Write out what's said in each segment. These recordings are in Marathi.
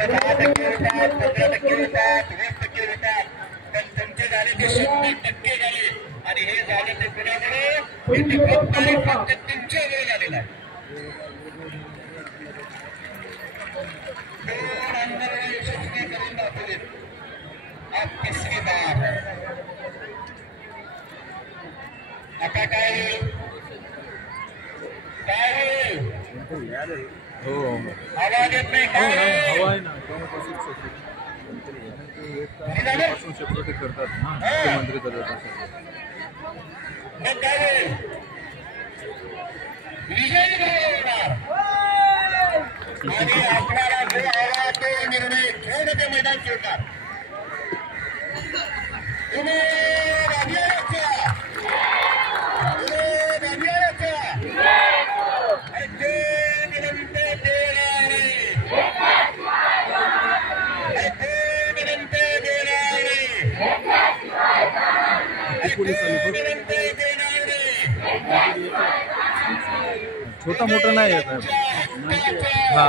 10% होतात, 15% होतात, 20% होतात, पण तुमचे झाले ते 100% झाले. आणि हे झाले ते कुणामुळे? हे फक्त आणि फक्त तुमच्यामुळे झालेलं आहे. 2 अंगाला यशस्वी करून दाखवले. अब तिसरी बार आता काय होईल? काय होईल? आवाज येत नाही. काय होईल? करतात ना मुख्यमंत्री मग काय होईल? विजयी होणार आणि आपल्याला जो हवा तो निर्णय घेऊन ते मैदान सोडणार. छोटा मोठा नाही येत हा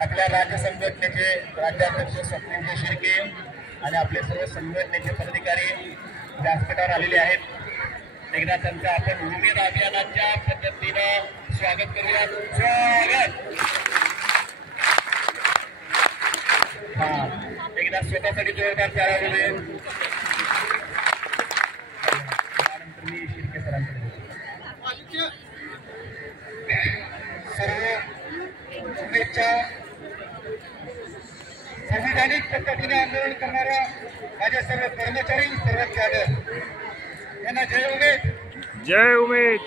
आपल्या राज्य संघटनेचे राज्याध्यक्ष स्वप्नील शिर्के आणि आपले सर्व संघटनेचे पदाधिकारी व्यासपीठावर आलेले आहेत. एकदा त्यांचं आपण उमेद अभियानाच्या पद्धतीनं स्वागत करूया. स्वागत. एकदा स्वतःसाठी जोरदार टाळ्या होईल. त्यानंतर मी शिर्के सरांकडे सर्व शुभेच्छा. संविधानिक पद्धतीने आंदोलन करणाऱ्या माझे सर्व कर्मचारी, सर्व कॅडर यांना जय उमेद. जय उमेद.